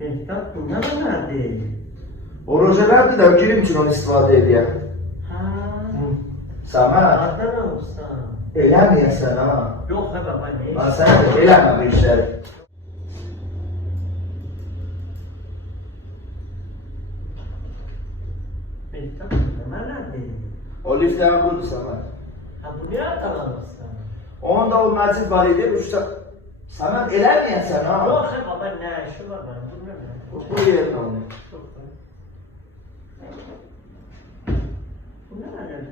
Mehtap bu ne verdi? O rojelerdi de girim için onu istifade ediyor. Ha. Samet, Nereden olsa? eləməyəsən ha. Yok he baba ne? Lan sen de eləmə bu işləri. Mehtap bu ne verdi? O liflərin budur Samet. Ha bu ne atalanırsa? Onun da o məcid var idi, uçta. Samet eləməyəsən ha. Yok he baba ne işi var ben bu ne? Bu yerin onu. Bu ne verdi?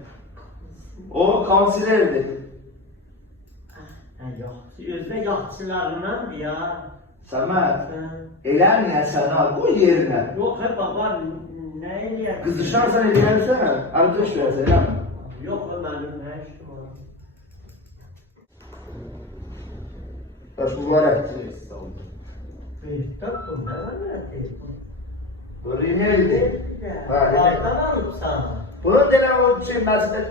O konsilerdi. Ha yok. Özde yaxçılarından ya. Samet, Ha. eləməyəsən ha, bu yerinə. Yok he baba ne eləyər? Qızışarsan eləyərsən, arkadaş versən, eləmə. Yok he benim ne işim var? Baş mübarək. Mehtap bu ne verdi? Bu rimelidir. Ha, Hardan alıpsan? Bunu denən o şey məcid.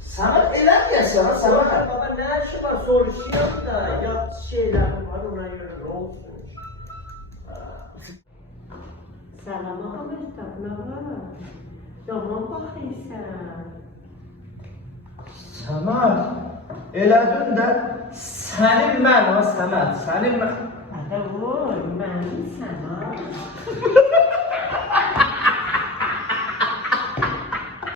Samet eləməyəsən ha, Sonra Samet. baba ne işi var soruşuyor da ya şeylerim var ona göre ne olsun. Selam Ahmet ne var? Yaman bakıysan. Samet, elədin də sənin mən ha, Samet, sənin mən. Hadi vur, ben sana.